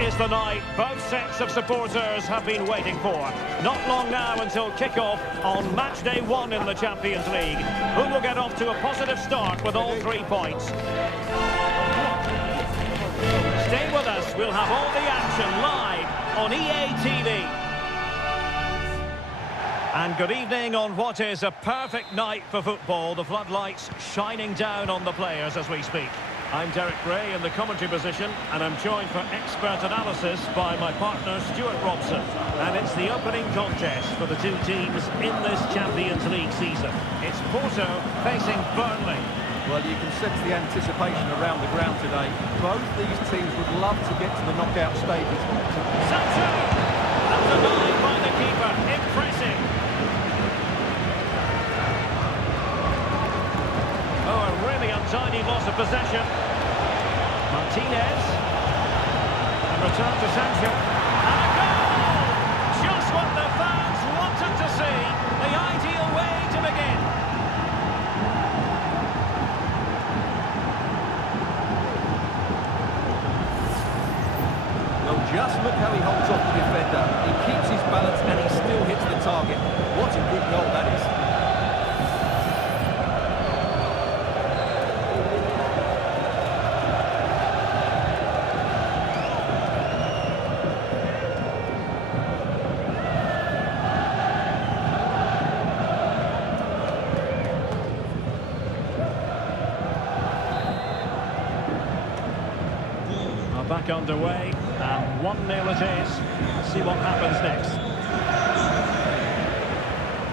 is the night both sets of supporters have been waiting for. Not long now until kick-off on match day 1 in the Champions League. Who will get off to a positive start with all 3 points? Stay with us, we'll have all the action live on EA TV. And good evening on what is a perfect night for football. The floodlights shining down on the players as we speak. I'm Derek Gray in the commentary position, and I'm joined for expert analysis by my partner Stuart Robson. And it's the opening contest for the 2 teams in this Champions League season. It's Porto facing Burnley. Well, you can sense the anticipation around the ground today. Both these teams would love to get to the knockout stages. Sancho! And denied by the keeper. Impressive. Oh, a really untidy loss of possession. Martinez. And return to Sancho. And a goal! Just what the fans wanted to see. The ideal way to begin. Well, just look how he holds off the defender. He keeps his balance and he still hits the target. What a good goal that is. Back underway, and 1-0 it is. Let's see what happens next.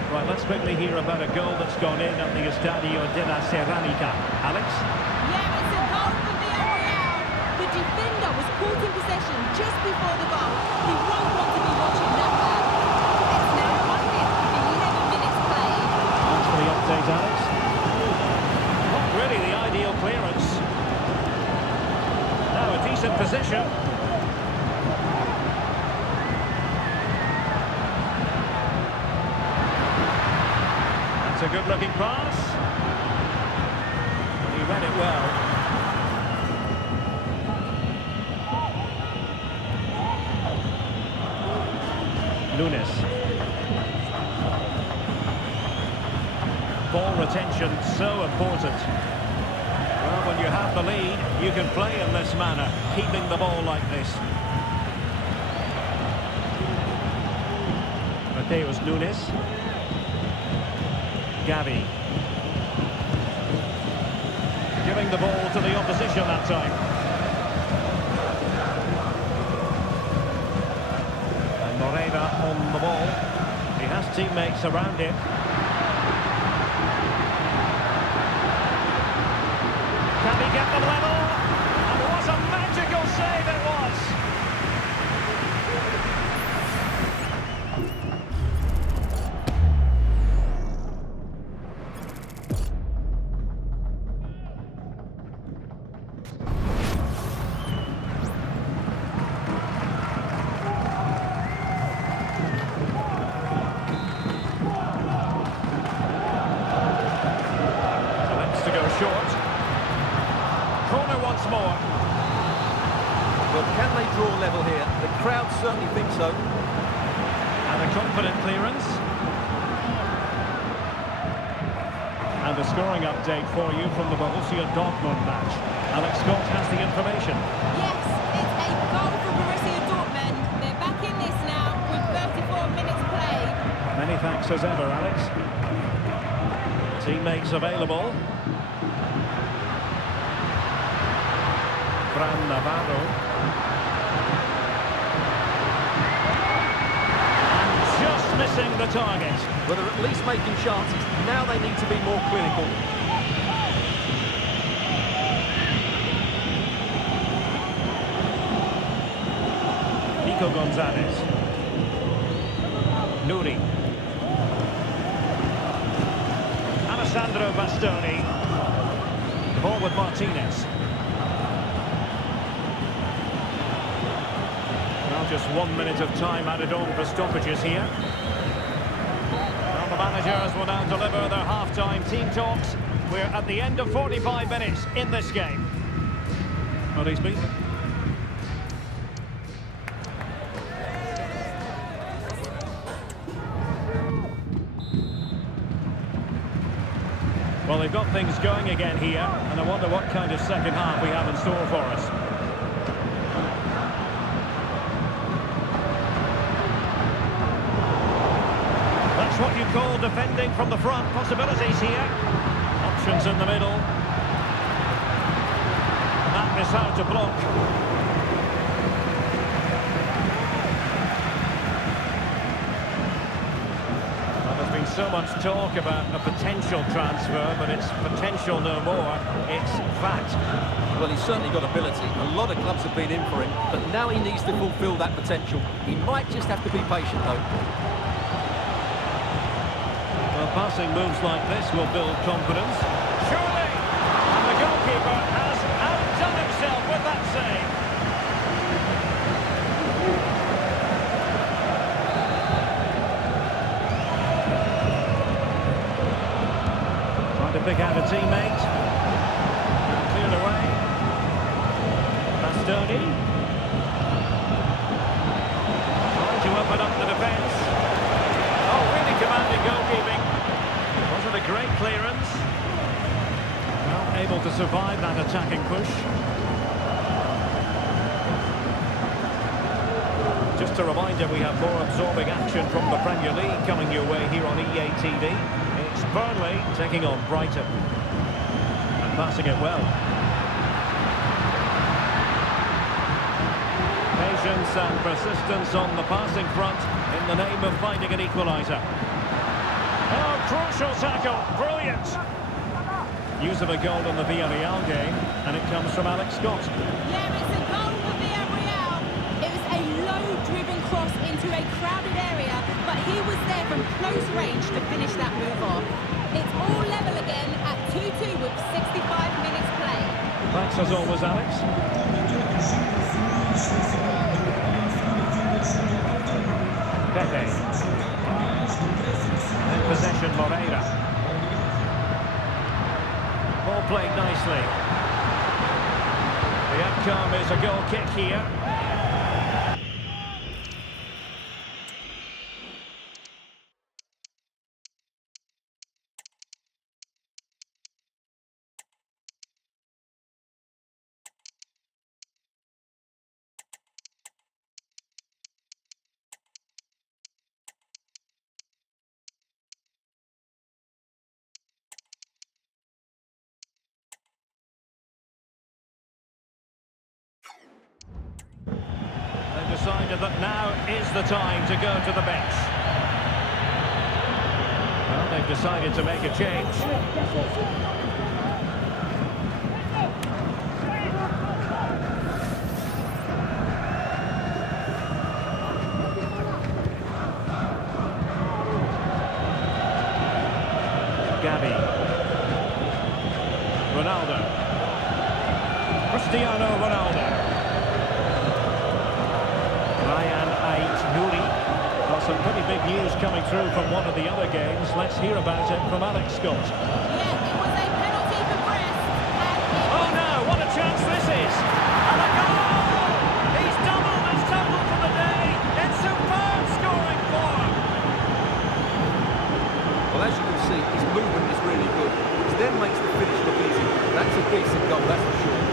Right, let's quickly hear about a goal that's gone in at the Estadio de la Ceramica. Alex? Yeah, it's a goal for Villarreal. The defender was caught in possession just before the goal. He won't want to be watching that back. It's now 1-0 with 11 minutes played. Thanks for the update, Alex. Not really the ideal clearance. Now a decent position. That's a good-looking pass. He read it well. Nunes. Ball retention so important. Well, when you have the lead, you can play in this manner, keeping the ball like this. Mateus Nunes. Gavi. Giving the ball to the opposition that time. And Morena on the ball. He has teammates around him. Can he get the level? And what a magical save it was! Selects to go short. Corner once more. Well, can they draw level here? The crowd certainly think so. And a confident clearance. And a scoring update for you from the Borussia Dortmund match. Alex Scott has the information. Yes, it's a goal for Borussia Dortmund. They're back in this now with 34 minutes played. Many thanks as ever, Alex. Teammates available. Fran Navarro. And just missing the target. Well, they're at least making chances. Now they need to be more clinical. Nico Gonzalez. Nuri. Alessandro Bastoni. Ball with Martinez. Just 1 minute of time added on for stoppages here. Well, the managers will now deliver their half-time team talks. We're at the end of 45 minutes in this game. What do you speak? Well, they've got things going again here, and I wonder what kind of second half we have in store for us. That's what you call defending from the front. Possibilities here. Options in the middle. That is how to block. So much talk about a potential transfer, but it's potential no more. It's fact. Well, he's certainly got ability. A lot of clubs have been in for him, but now he needs to fulfil that potential. He might just have to be patient, though. Well, passing moves like this will build confidence. Surely! And the goalkeeper has outdone himself with that save. Pick out a teammate. Cleared away. Bastoni. Trying to open up the defence. Oh, really commanding goalkeeping. Wasn't a great clearance. Well, able to survive that attacking push. Just a reminder, we have more absorbing action from the Premier League coming your way here on EA TV. It's Burnley taking on Brighton. And passing it well. Patience and persistence on the passing front in the name of finding an equaliser. Oh, crucial tackle. Brilliant. Use of a goal in the Villarreal game, and it comes from Alex Scott. Yeah, it's a goal for Villarreal. It was a low-driven cross into a crowded area, but he was there from close range to finish that move off. It's all level again at 2-2 with 65 minutes play. Thanks as always, Alex. Pepe. In possession, Moreira. Ball played nicely. The outcome is a goal kick here. Decided that now is the time to go to the bench. Well, they've decided to make a change. Gavi. Ronaldo. Cristiano Ronaldo. Some pretty big news coming through from one of the other games. Let's hear about it from Alex Scott. Yeah, it was a penalty for Brest. Oh no, what a chance this is! And a goal! He's doubled his total for the day. It's superb scoring form. Well, as you can see, his movement is really good, which then makes the finish look easy. That's a decent goal, that's for sure.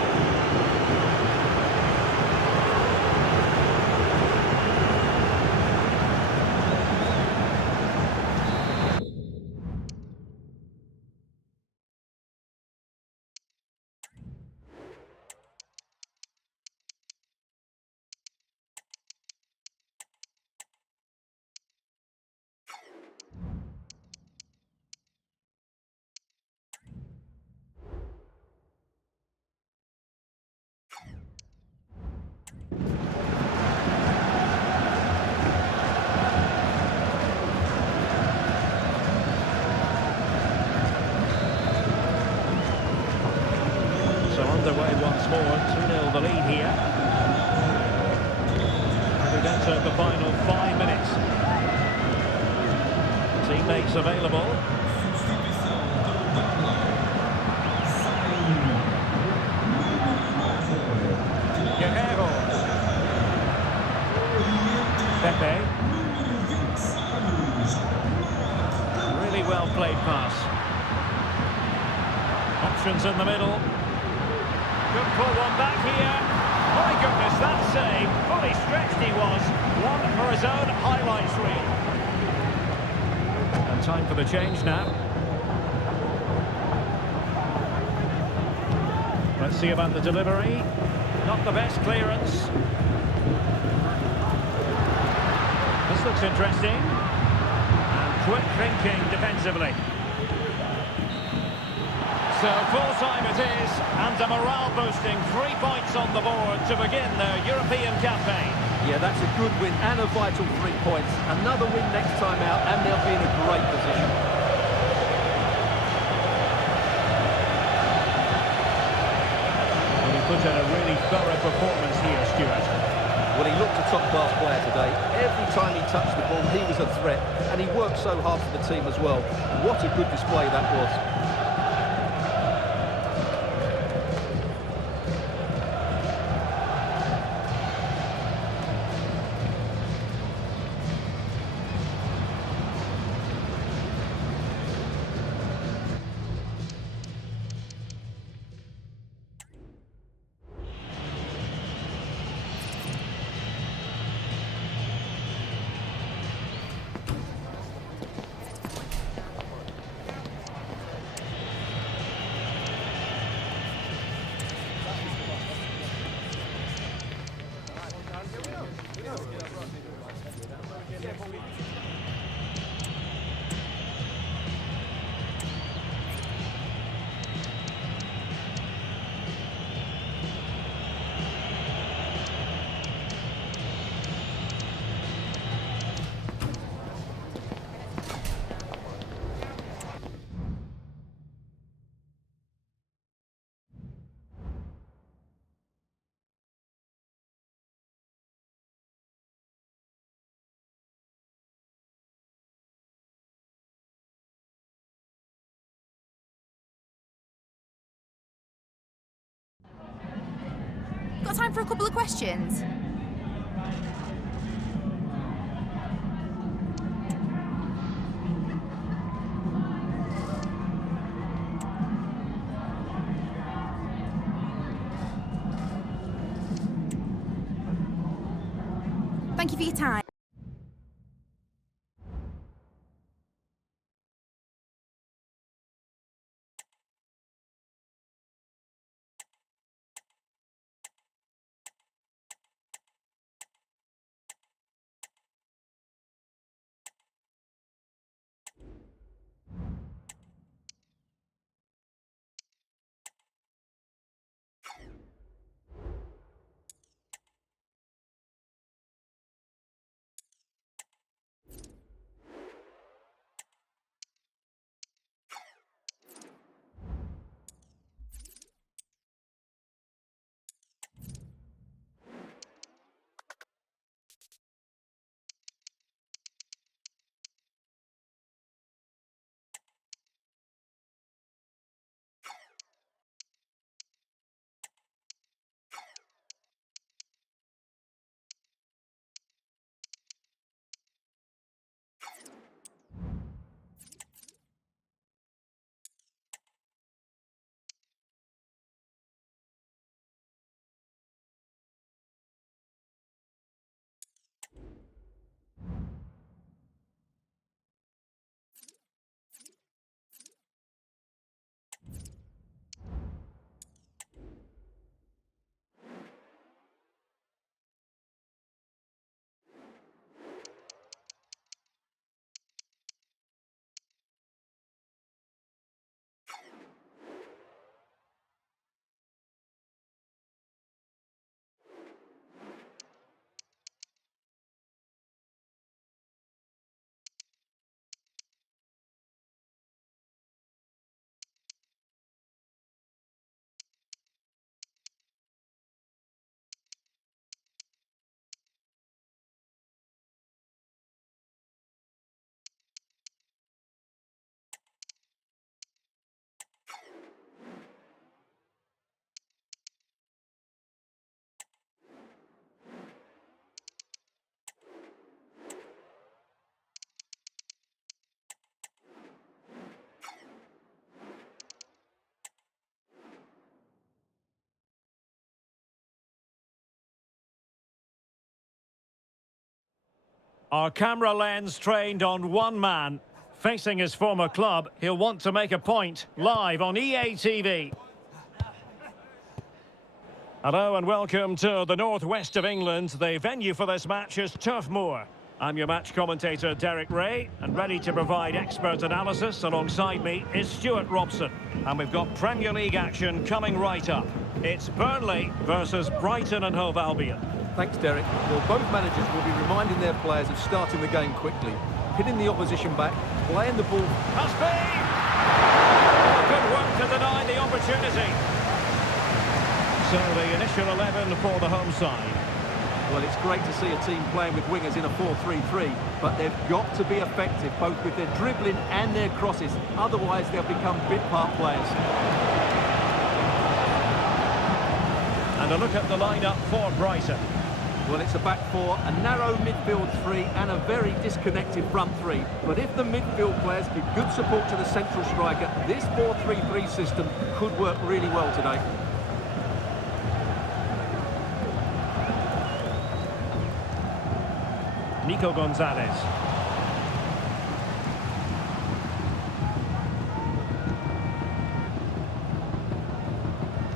Underway once more, 2-0 the lead here. We've entered the final 5 minutes. Teammates available. Guerrero. Pepe. Really well played pass. options in the middle. Could pull one back here. My goodness, that save. Fully stretched he was. One for his own highlights reel. And time for the change now. Let's see about the delivery. Not the best clearance. This looks interesting. And quick thinking defensively. So full-time it is, and a morale-boosting 3 points on the board to begin their European campaign. Yeah, that's a good win and a vital 3 points. Another win next time out, and they'll be in a great position. Well, he put in a really thorough performance here, Stuart. Well, he looked a top-class player today. Every time he touched the ball, he was a threat, and he worked so hard for the team as well. What a good display that was. Got time for a couple of questions? Thank you for your time. Our camera lens trained on one man. Facing his former club, he'll want to make a point. Live on EA TV. Hello and welcome to the northwest of England. The venue for this match is Turf Moor. I'm your match commentator Derek Ray, and ready to provide expert analysis alongside me is Stuart Robson. And we've got Premier League action coming right up. It's Burnley versus Brighton and Hove Albion. Thanks, Derek. Well, both managers will be reminding their players of starting the game quickly, hitting the opposition back, playing the ball. Must be! Good work to deny the opportunity. So the initial 11 for the home side. Well, it's great to see a team playing with wingers in a 4-3-3, but they've got to be effective, both with their dribbling and their crosses. Otherwise, they'll become bit-part players. And a look at the lineup for Brighton. Well, it's a back four, a narrow midfield three, and a very disconnected front three. But if the midfield players give good support to the central striker, this 4-3-3 system could work really well today. Nico Gonzalez.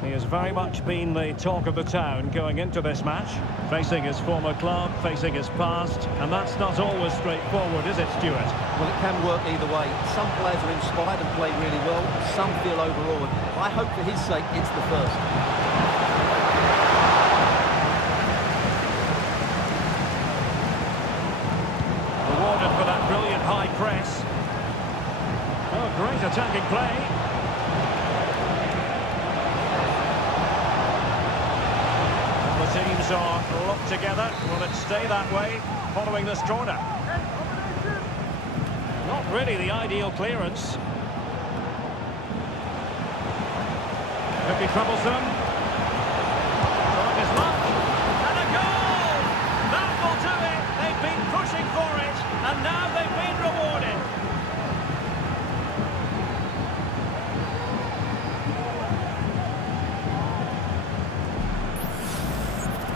He has very much been the talk of the town going into this match, facing his former club, facing his past, and that's not always straightforward, is it, Stuart? Well, it can work either way. Some players are inspired and play really well, some feel overawed. I hope for his sake it's the first. Rewarded for that brilliant high press. Oh, great attacking play. The teams are locked together. Will it stay that way following this corner? Not really the ideal clearance. Could be troublesome. Trying his luck. And a goal! That will do it. They've been pushing for it, and now they've been rewarded.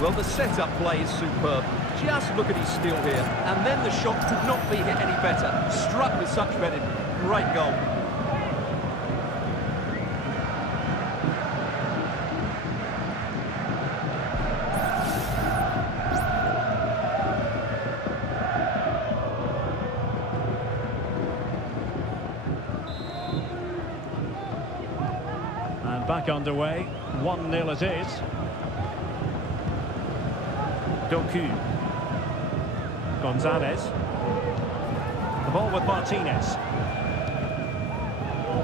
Well, the set-up play is superb. Just look at his skill here. And then the shot could not be hit any better. Struck with such venom. Great goal. And back underway. 1-0 it is. Doku. Gonzalez. The ball with Martinez.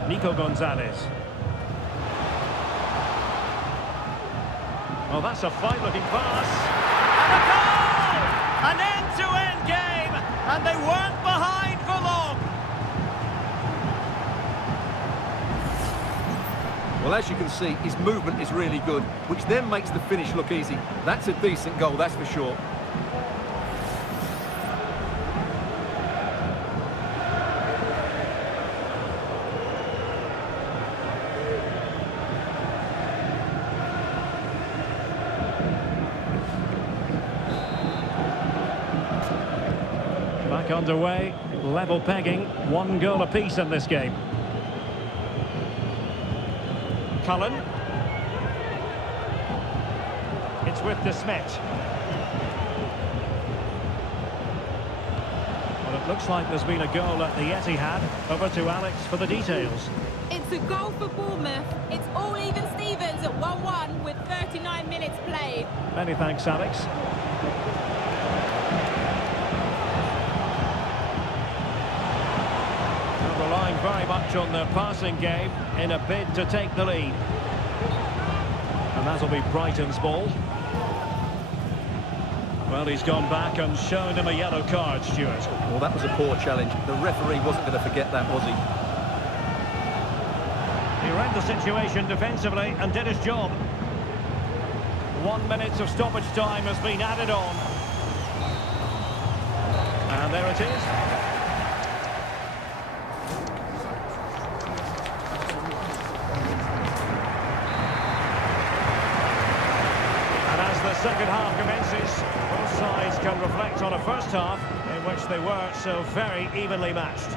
Nico Gonzalez. Oh, that's a fine-looking pass. And a goal! An end-to-end game, and they weren't behind for long. Well, as you can see, his movement is really good, which then makes the finish look easy. That's a decent goal, that's for sure. Back underway, level pegging, 1 goal apiece in this game. Cullen. It's with De Smet. Well, it looks like there's been a goal at the Etihad. Over to Alex for the details. It's a goal for Bournemouth. It's all even Stevens at 1-1 with 39 minutes played. Many thanks, Alex. Relying very much on their passing game in a bid to take the lead. And that'll be Brighton's ball. Well, he's gone back and shown him a yellow card, Stuart. Well, that was a poor challenge. The referee wasn't going to forget that, was he? He read the situation defensively and did his job. 1 minute of stoppage time has been added on. And there it is. And as the second half commences, both sides can reflect on a first half, in which they were so very evenly matched.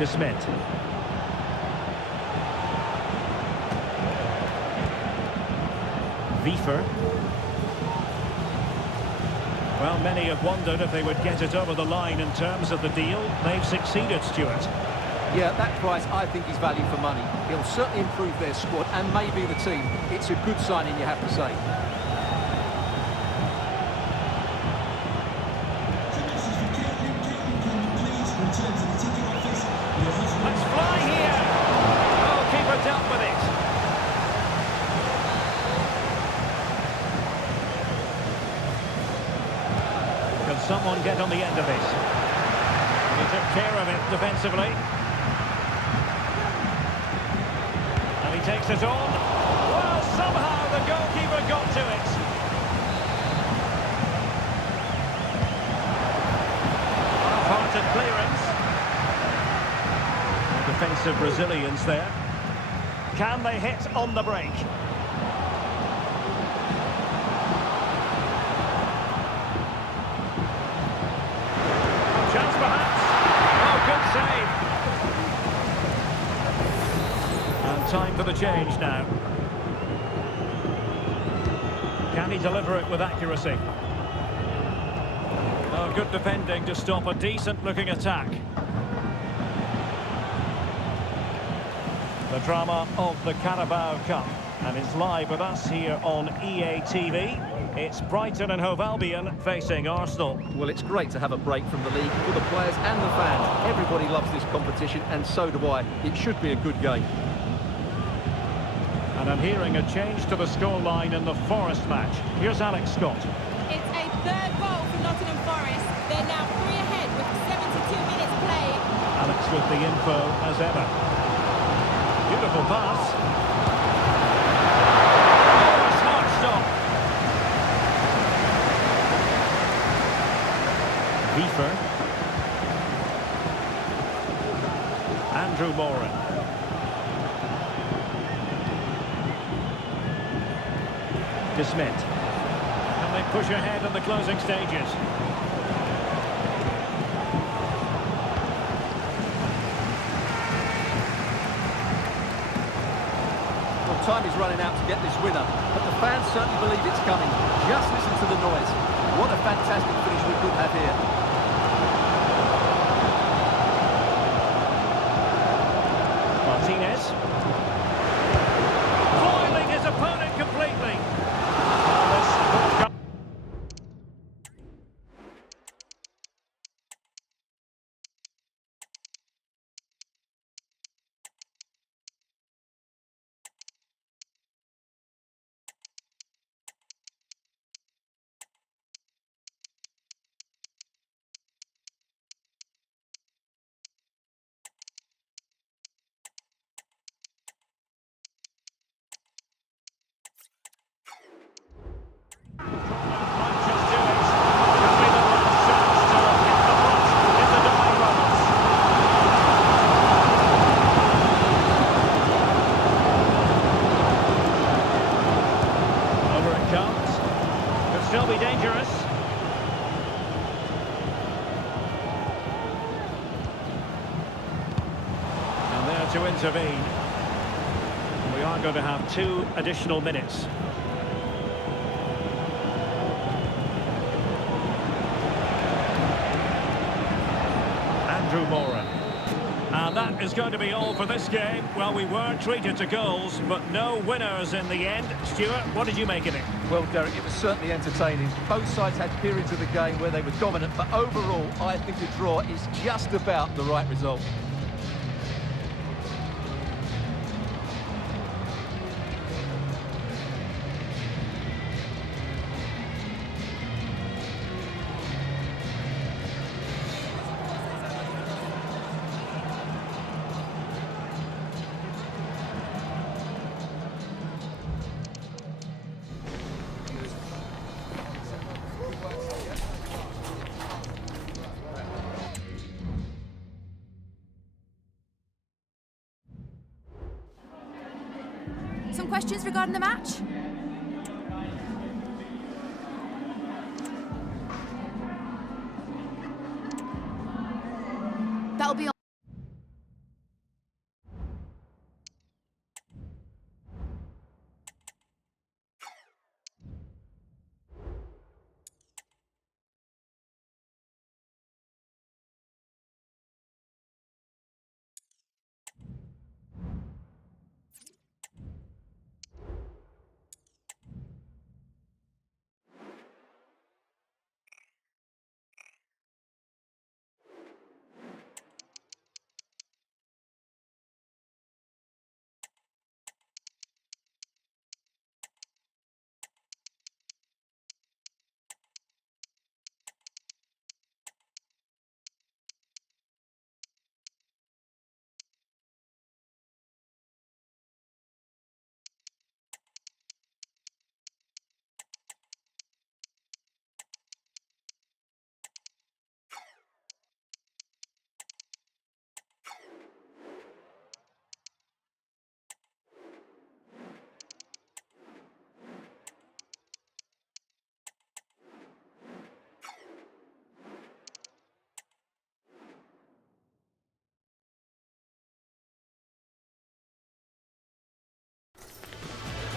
De Smit. Wiefer. Well, many have wondered if they would get it over the line in terms of the deal. They've succeeded, Stuart. Yeah, that price I think is value for money. He'll certainly improve their squad and maybe the team. It's a good signing, you have to say. Let's fly here. Oh, keeper dealt with it. Can someone get on the end of this? He took care of it defensively. And he takes it on. Well, somehow the goalkeeper got to it. Half-hearted clearance. Defensive resilience there. Can they hit on the break? Chance perhaps. Oh, good save. And time for the change now. Can he deliver it with accuracy? Oh, good defending to stop a decent-looking attack. The drama of the Carabao Cup, and it's live with us here on EA TV. It's Brighton and Hove Albion facing Arsenal. Well, it's great to have a break from the league for the players and the fans. Everybody loves this competition, and so do I. It should be a good game. And I'm hearing a change to the scoreline in the Forest match. Here's Alex Scott. It's a third goal for Nottingham Forest. They're now 3 ahead with 72 minutes played. Alex with the info as ever. Beautiful pass. Oh, a smart stop. Wiefer. Andrew Moran. De Smit. Can they push ahead in the closing stages? Time is running out to get this winner, but the fans certainly believe it's coming. Just listen to the noise. What a fantastic finish we could have here. Martinez. Foiling his opponent completely. Still be dangerous. And there to intervene. We are going to have 2 additional minutes. Andrew Moran. And that is going to be all for this game. Well, we were treated to goals, but no winners in the end. Stuart, what did you make of it? Well, Derek, it was certainly entertaining. Both sides had periods of the game where they were dominant, but overall, I think a draw is just about the right result. questions regarding the match? That'll be all.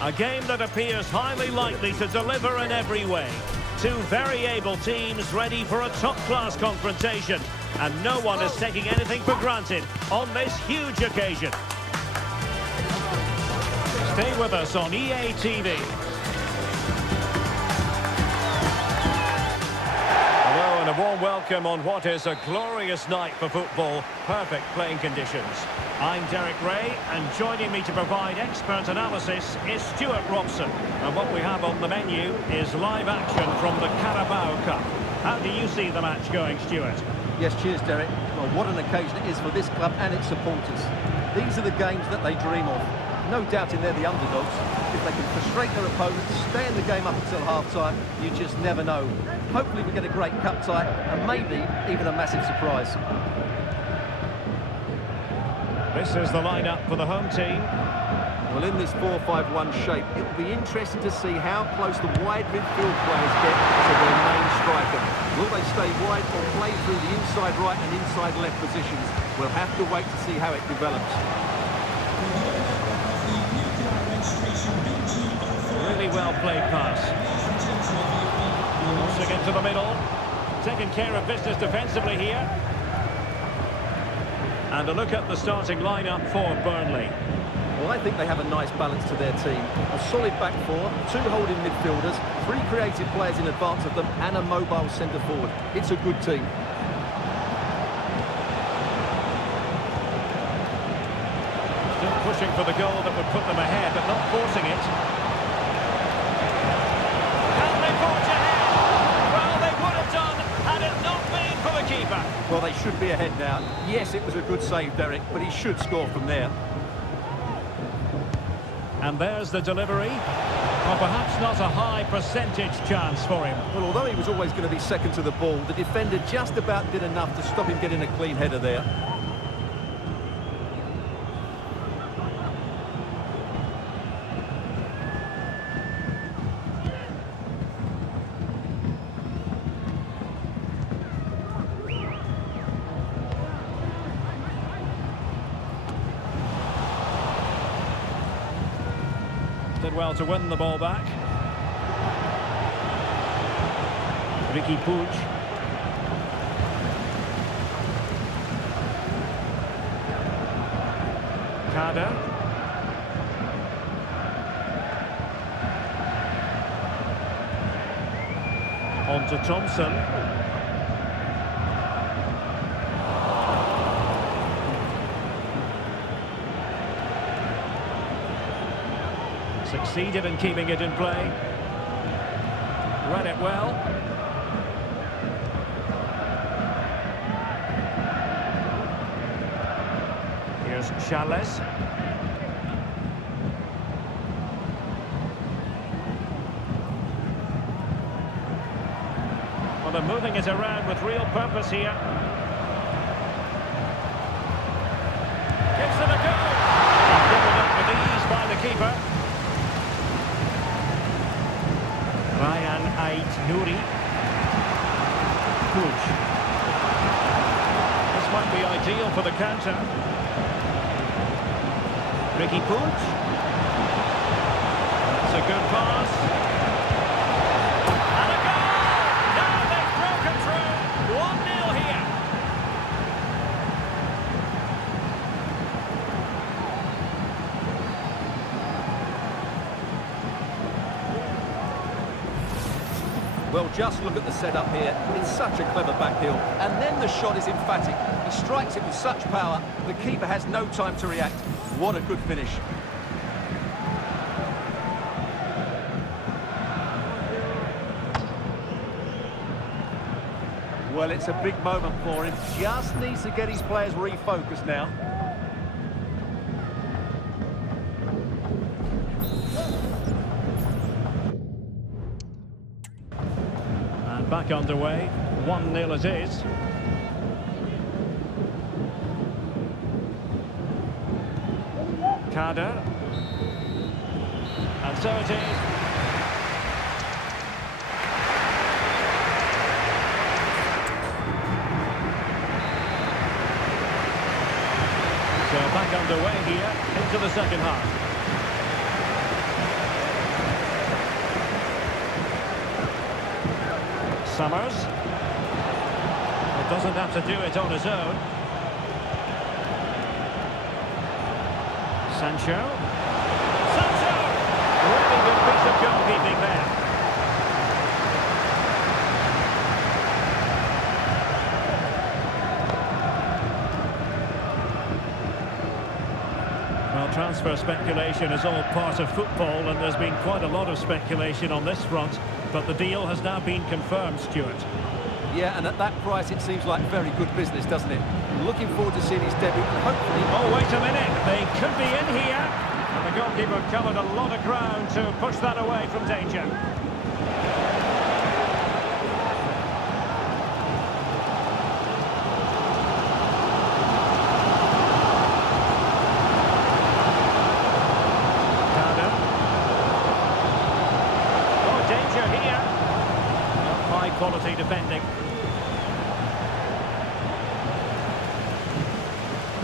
A game that appears highly likely to deliver in every way. Two very able teams ready for a top-class confrontation. And no one is taking anything for granted on this huge occasion. Stay with us on EA TV. Hello and a warm welcome on what is a glorious night for football. Perfect playing conditions. I'm Derek Ray, and joining me to provide expert analysis is Stuart Robson. And what we have on the menu is live action from the Carabao Cup. How do you see the match going, Stuart? Yes, cheers, Derek. Well, what an occasion it is for this club and its supporters. These are the games that they dream of. No doubting they're the underdogs. If they can frustrate their opponents, stay in the game up until half-time, you just never know. Hopefully we get a great cup tie and maybe even a massive surprise. This is the lineup for the home team. Well, in this 4-5-1 shape, it will be interesting to see how close the wide midfield players get to their main striker. Will they stay wide or play through the inside right and inside left positions? We'll have to wait to see how it develops. Really well played pass. Crossing into the middle. Taking care of business defensively here. And a look at the starting lineup for Burnley. Well, I think they have a nice balance to their team. A solid back four, two holding midfielders, three creative players in advance of them, and a mobile centre forward. It's a good team. Still pushing for the goal that would put them ahead, but not forcing it. Can they forge ahead? Well, they would have done had it not been for the keeper. Well, they should be ahead now. Yes, it was a good save, Derek, but he should score from there. And there's the delivery. Well, perhaps not a high percentage chance for him. Well, although he was always going to be second to the ball, the defender just about did enough to stop him getting a clean header there. Did well to win the ball back. Ricky Poch. Kada. On to Thompson. Succeeded in keeping it in play. Read it well. Here's Charles. Well, they're moving it around with real purpose here. Gives it a go. Given up with ease by the keeper. Ait Nouri. Poch. This might be ideal for the counter. Ricky Poch. That's a good pass. And a goal! Now they've broken through. 1-0 here. Well, just look at the setup here. It's such a clever back heel. And then the shot is emphatic. He strikes it with such power. The keeper has no time to react. What a good finish. Well, it's a big moment for him. Just needs to get his players refocused now. And back underway. 1-0 it is. Kader. And so it is. So back underway here into the second half. Summers. It doesn't have to do it on his own. Sancho. Sancho! Really good piece of goalkeeping there. Well, transfer speculation is all part of football, and there's been quite a lot of speculation on this front, but the deal has now been confirmed, Stuart. Yeah, and at that price, it seems like very good business, doesn't it? Looking forward to seeing his debut, and hopefully... Oh, wait a minute. They could be in here. And the goalkeeper covered a lot of ground to push that away from danger. Kader. Oh, danger here. High-quality defending.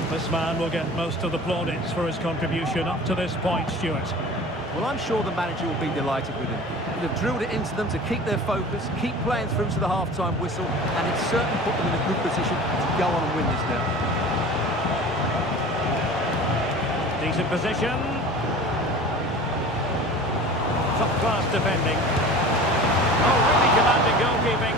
This man will get most of the plaudits for his contribution up to this point, Stuart. Well, I'm sure the manager will be delighted with him. He'll have drilled it into them to keep their focus, keep playing through to the half-time whistle, and it's certainly put them in a good position to go on and win this now. Decent position. Top-class defending. Oh, really commanding goalkeeping.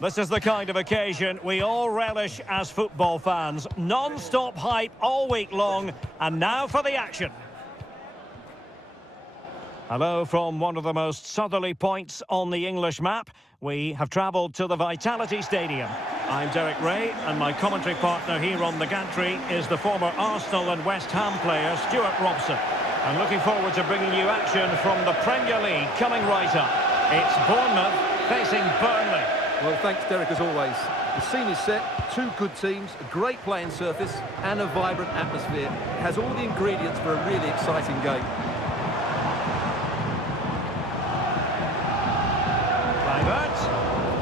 This is the kind of occasion we all relish as football fans. Non-stop hype all week long, and now for the action. Hello from one of the most southerly points on the English map. We have travelled to the Vitality Stadium. I'm Derek Ray, and my commentary partner here on the gantry is the former Arsenal and West Ham player Stuart Robson. I'm looking forward to bringing you action from the Premier League coming right up. It's Bournemouth facing Burnley. Well, thanks, Derek, as always. The scene is set, two good teams, a great playing surface and a vibrant atmosphere. It has all the ingredients for a really exciting game.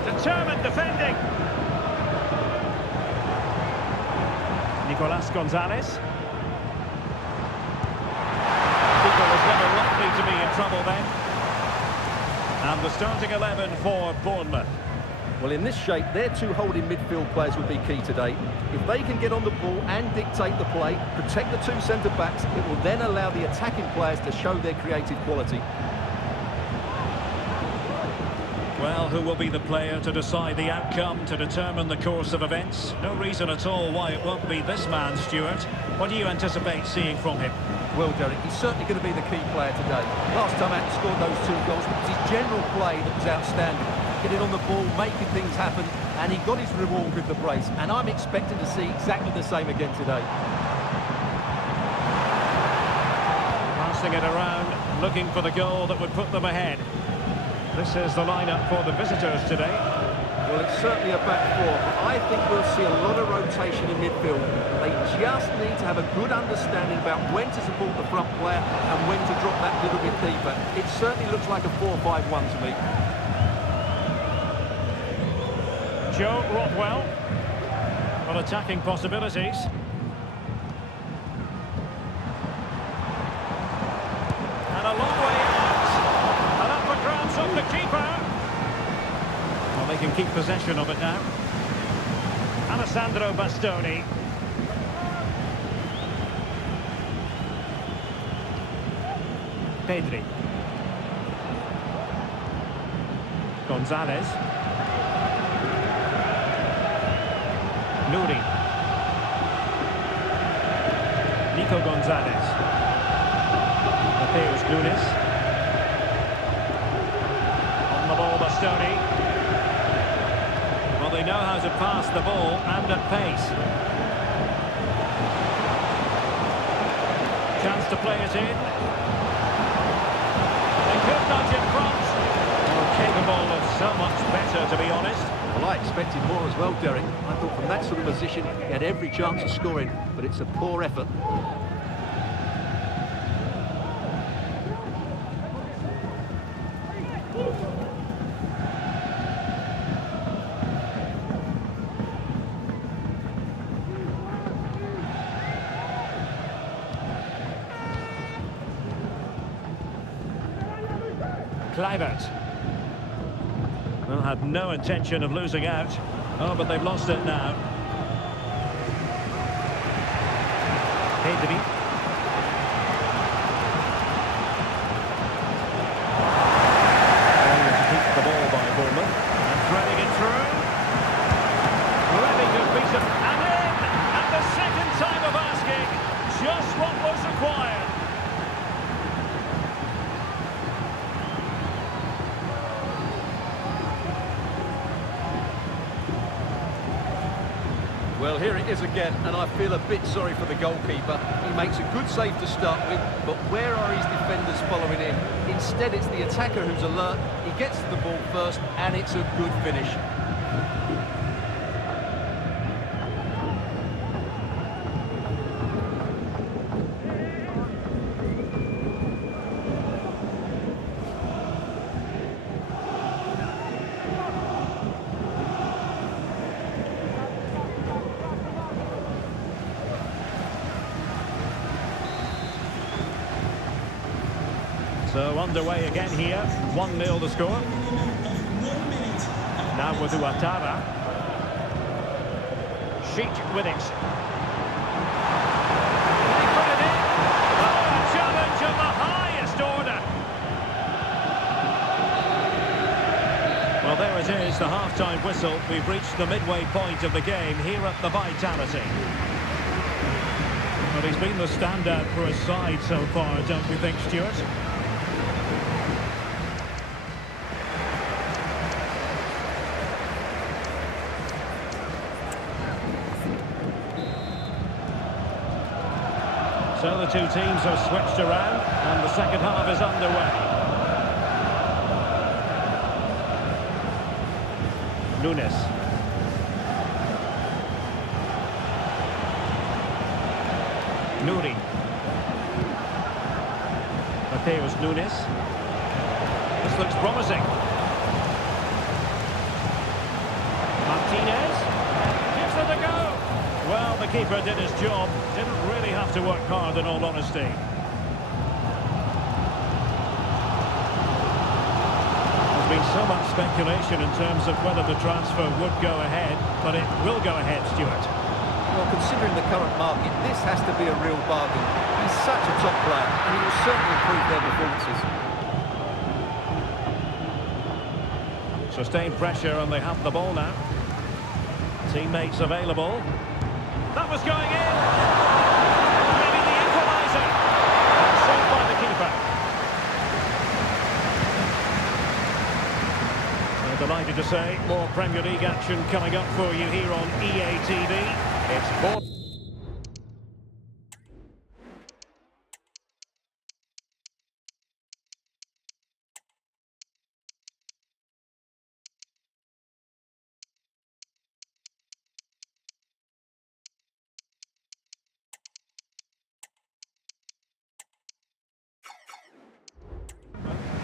Determined defending. Nicolas Gonzalez. Keeper was never likely to be in trouble then. And the starting 11 for Bournemouth. Well, in this shape, their two holding midfield players would be key today. If they can get on the ball and dictate the play, protect the two centre-backs, it will then allow the attacking players to show their creative quality. Well, who will be the player to decide the outcome, to determine the course of events? No reason at all why it won't be this man, Stuart. What do you anticipate seeing from him? Well, Derek, he's certainly going to be the key player today. Last time out, he scored those two goals, but it was his general play that was outstanding. Getting on the ball, making things happen, and he got his reward with the brace. And I'm expecting to see exactly the same again today. Passing it around, looking for the goal that would put them ahead. This is the lineup for the visitors today. Well, it's certainly a back four, but I think we'll see a lot of rotation in midfield. They just need to have a good understanding about when to support the front player and when to drop that little bit deeper. It certainly looks like a 4-5-1 to me. Joe Rothwell. Well, attacking possibilities. And a long way out. And up for grabs of the keeper. Well, they can keep possession of it now. Alessandro Bastoni. Pedri. Gonzalez. Nuri. Nico Gonzalez. Mateus Nunes. On the ball, Bastoni. Well, they know how to pass the ball and at pace. Chance to play it in. They could nudge in front. Well, capable of so much better, to be honest. Well, I expected more as well, Derek. I thought from that sort of position, he had every chance of scoring, but it's a poor effort. Kluivert. Well, had no intention of losing out. Oh, but they've lost it now. Pedri. Failure to keep the ball by Bournemouth. And threading it through. Really good piece of... And in! And the second time of asking. Just what was required. Well, here it is again, and I feel a bit sorry for the goalkeeper. He makes a good save to start with, but where are his defenders following in? Instead, it's the attacker who's alert. He gets to the ball first, and it's a good finish. So underway again here, 1-0 the score. Now with Ouattara. Sheik with it. They put it in. Oh, a challenge of the highest order. Well, there there it is, the half-time whistle. We've reached the midway point of the game here at the Vitality. But he's been the standout for his side so far, don't you think, Stuart? So the two teams have switched around and the second half is underway. Nunes. Nuri. Mateus Nunes. This looks promising. Martinez. Gives it a go. Well, the keeper did his job. Didn't really have to work hard, in all honesty. There's been so much speculation in terms of whether the transfer would go ahead, but it will go ahead, Stuart. Well, considering the current market, this has to be a real bargain. He's such a top player, and he will certainly improve their performances. Sustained pressure, and they have the ball now. Teammates available. That was going in! Maybe the equaliser! And saved by the keeper. We're delighted to say more Premier League action coming up for you here on EA TV. It's Poch.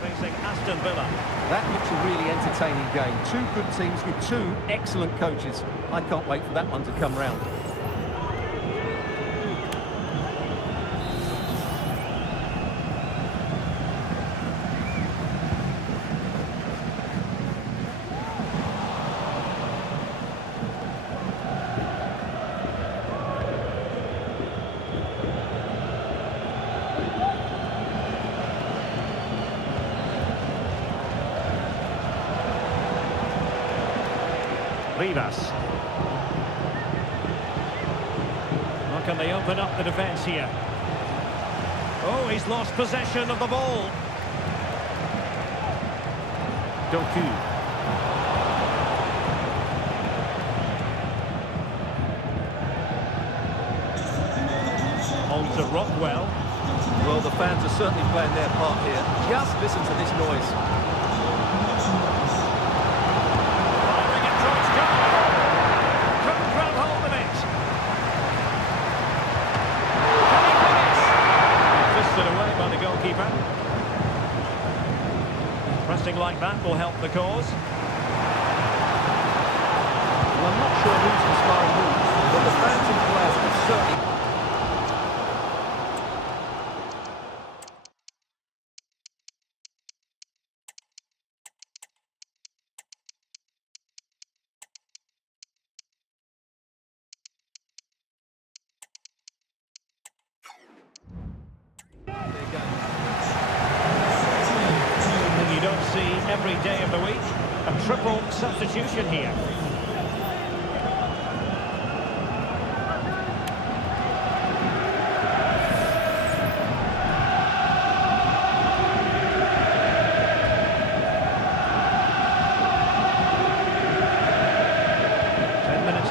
Facing Aston Villa. That looks a really entertaining game. Two good teams with two excellent coaches. I can't wait for that one to come round. Rivas. How can they open up the defence here? Oh, he's lost possession of the ball. Doku. On to Rockwell. Well, the fans are certainly playing their part here. Just listen to this noise. Pressing like that will help the cause. Well, I'm not sure who's inspiring who, but the fans and players are certainly... You don't see every day of the week. A triple substitution here.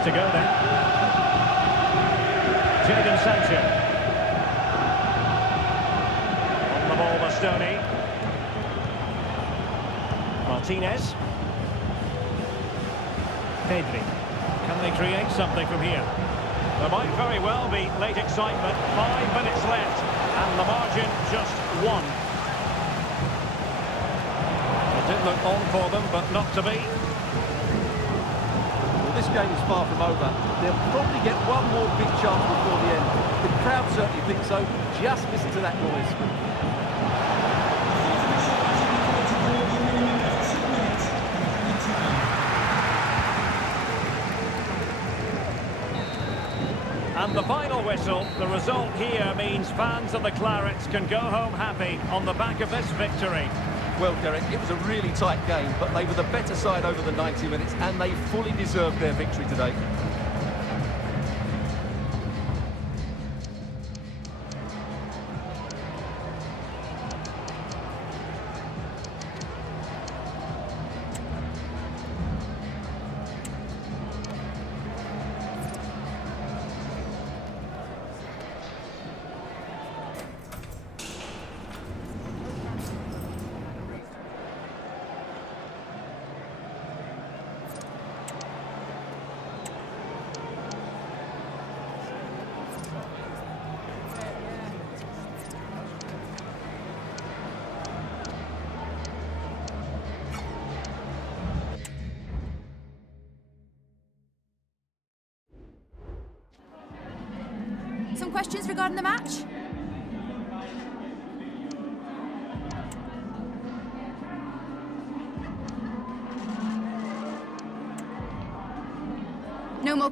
To go then. Jadon Sancho. On the ball, Bastoni. Martinez. Pedri. Can they create something from here? There might very well be late excitement. 5 minutes left. And the margin just 1. It did look on for them, but not to be. This game is far from over. They'll probably get one more big chance before the end. The crowd certainly think so. Just listen to that noise. And the final whistle, the result here means fans of the Clarets can go home happy on the back of this victory. Well, Derek, it was a really tight game, but they were the better side over the 90 minutes, and they fully deserved their victory today. Some questions regarding the match? No more.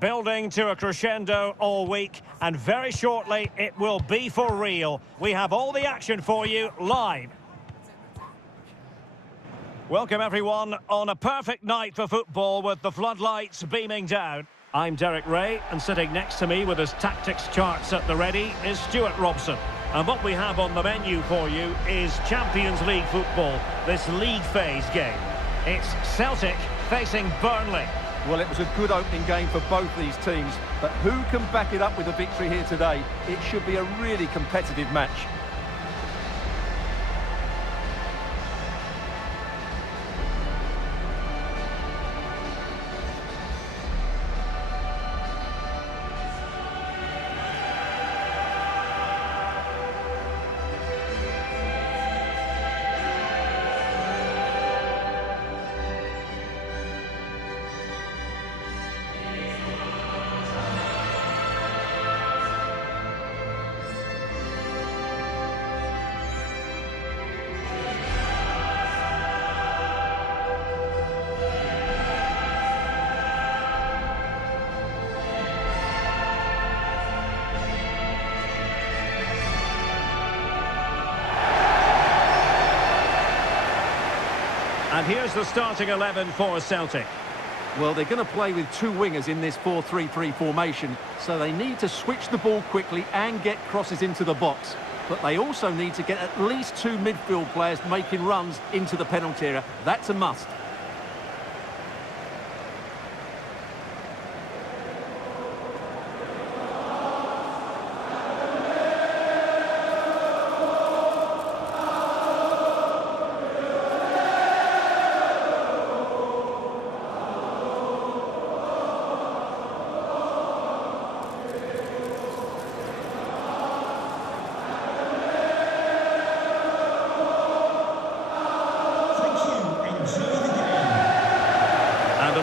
Building to a crescendo all week, and very shortly it will be for real. We have all the action for you live. Welcome everyone on a perfect night for football with the floodlights beaming down. I'm Derek Ray, and sitting next to me with his tactics charts at the ready is Stuart Robson. And what we have on the menu for you is Champions League football, this league phase game. It's Celtic facing Burnley. Well, it was a good opening game for both these teams, but who can back it up with a victory here today? It should be a really competitive match. And here's the starting 11 for Celtic. Well, they're going to play with two wingers in this 4-3-3 formation, so they need to switch the ball quickly and get crosses into the box. But they also need to get at least two midfield players making runs into the penalty area. That's a must.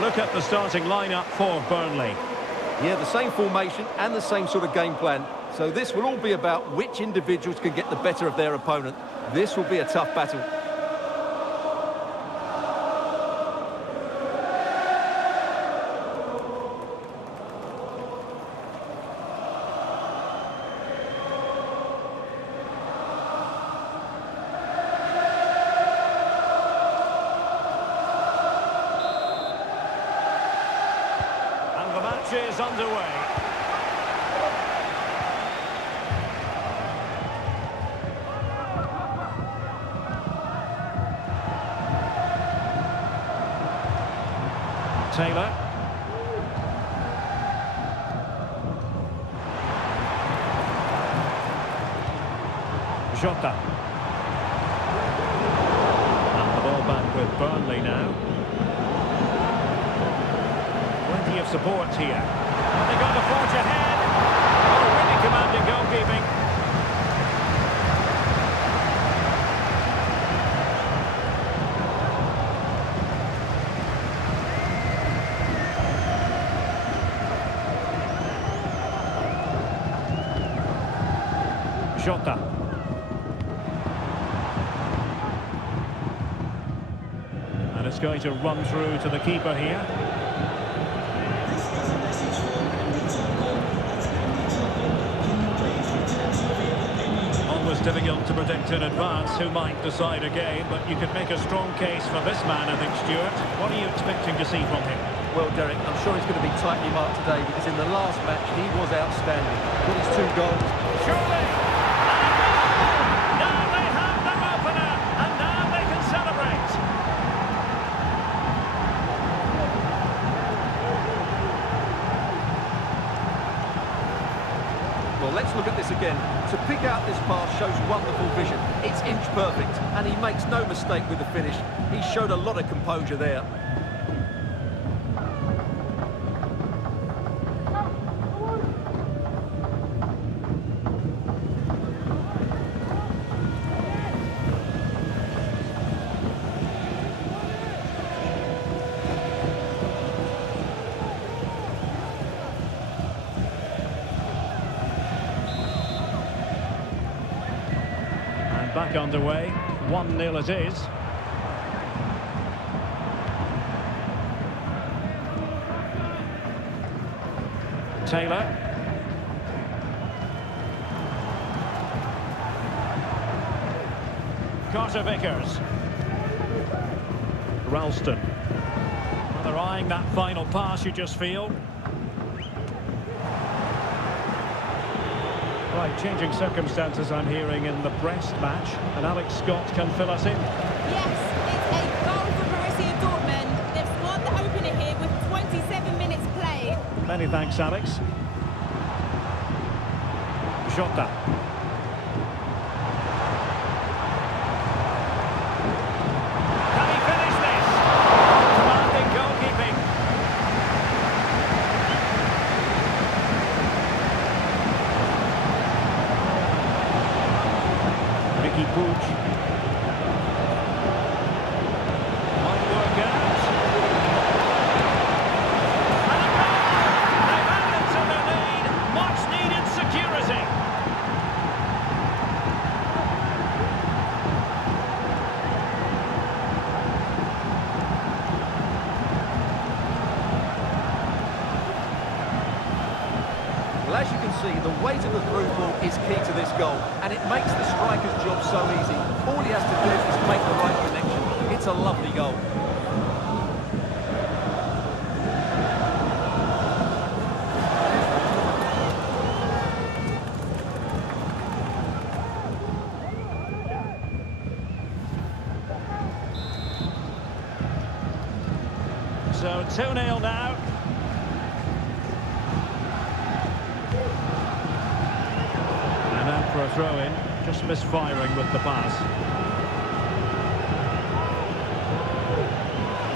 Look at the starting lineup for Burnley. Yeah, the same formation and the same sort of game plan. So this will all be about which individuals can get the better of their opponent. This will be a tough battle. Is underway. Taylor. Jota. And the ball back with Burnley now. Plenty of support here. And they got the forge ahead. Oh, really commanding goalkeeping. Jota. And it's going to run through to the keeper here. Difficult to predict in advance who might decide a game, but you could make a strong case for this man, I think, Stuart. What are you expecting to see from him? Well, Derek, I'm sure he's going to be tightly marked today because in the last match he was outstanding. Got his 2 goals. Surely! Now they have their opener, and now they can celebrate. Well, let's look at this again. To pick out this pass shows wonderful vision. It's inch perfect, and he makes no mistake with the finish. He showed a lot of composure there. Back underway, 1-0 it is. Taylor. Carter Vickers. Ralston. Well, they're eyeing that final pass, you just feel. Right, changing circumstances I'm hearing in the Brest match, and Alex Scott can fill us in. Yes, it's a goal for Borussia Dortmund. They've scored the opener here with 27 minutes played. Many thanks, Alex. Jota. Can he finish this? Commanding goalkeeping. Ricky Poch. Might work out. And a goal! They've added to their lead. Much needed security. Well, as you can see, the weight of the through ball is key to this goal, and it makes the striker's job so easy. All he has to do is make the right connection. It's a lovely goal. So 2-0 now. And out for a throw-in, just misfiring with the pass.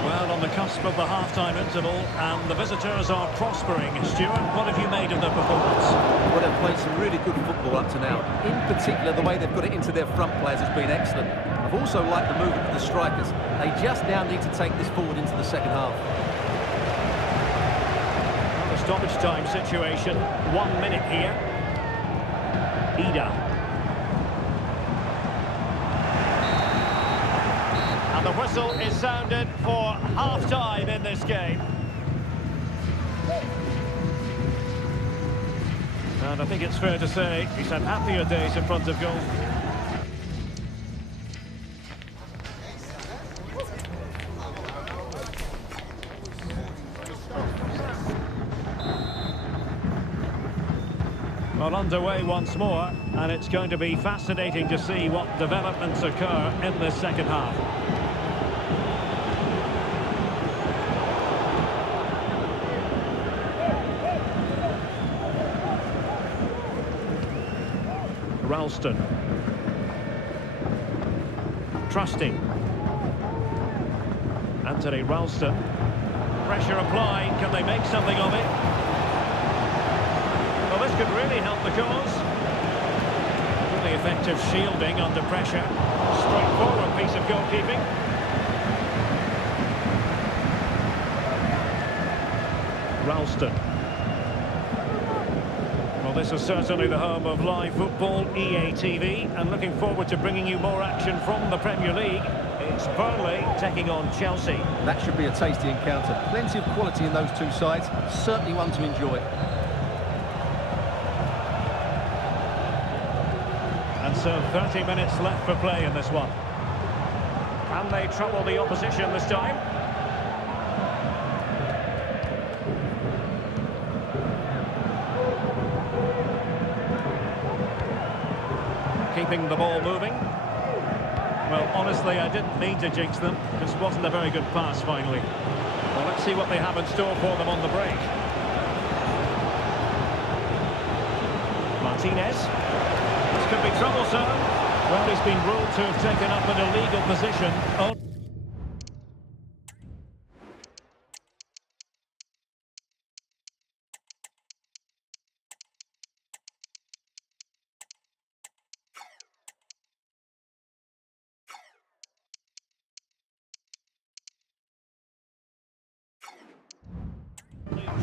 Well, on the cusp of the half-time interval, and the visitors are prospering. Stuart, what have you made of their performance? Well, they've played some really good football up to now. In particular, the way they've got it into their front players has been excellent. I've also liked the movement of the strikers. They just now need to take this forward into the second half. Well, the stoppage time situation, 1 minute here. Ida. And the whistle is sounded for half-time in this game. And I think it's fair to say he's had happier days in front of goal. Well, underway once more, and it's going to be fascinating to see what developments occur in this second half. Ralston. Trusting. Anthony Ralston. Pressure applied. Can they make something of it? Well, this could really help the cause. Really effective shielding under pressure. Straightforward piece of goalkeeping. Ralston. Well, this is certainly the home of live football, EA TV, and looking forward to bringing you more action from the Premier League. It's Burnley taking on Chelsea. That should be a tasty encounter. Plenty of quality in those two sides. Certainly one to enjoy. And so 30 minutes left for play in this one. Can they trouble the opposition this time? Keeping the ball moving. Well, honestly, I didn't mean to jinx them. This wasn't a very good pass, finally. Well, let's see what they have in store for them on the break. Martinez. This could be troublesome. Well, he's been ruled to have taken up an illegal position. Oh.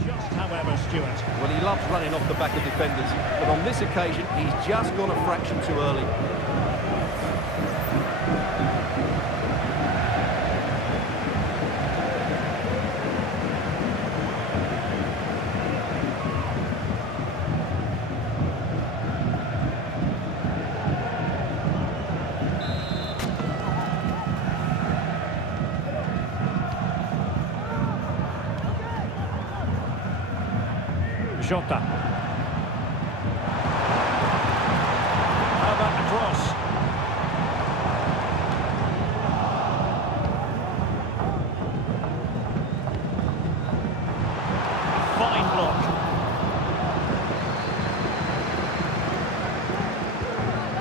Just, however, Stuart. Well, he loves running off the back of defenders, but on this occasion, he's just gone a fraction too early. Jota. How about the cross? Fine block.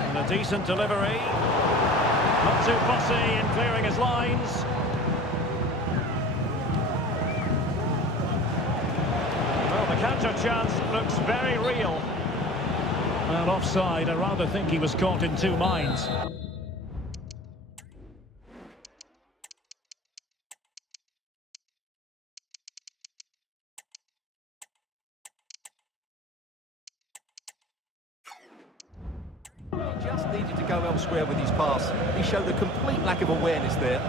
And a decent delivery. Not too fussy in clearing his lines. Well, the counter chance looks very real. Well, offside, I rather think he was caught in two minds. He just needed to go elsewhere with his pass. He showed a complete lack of awareness there.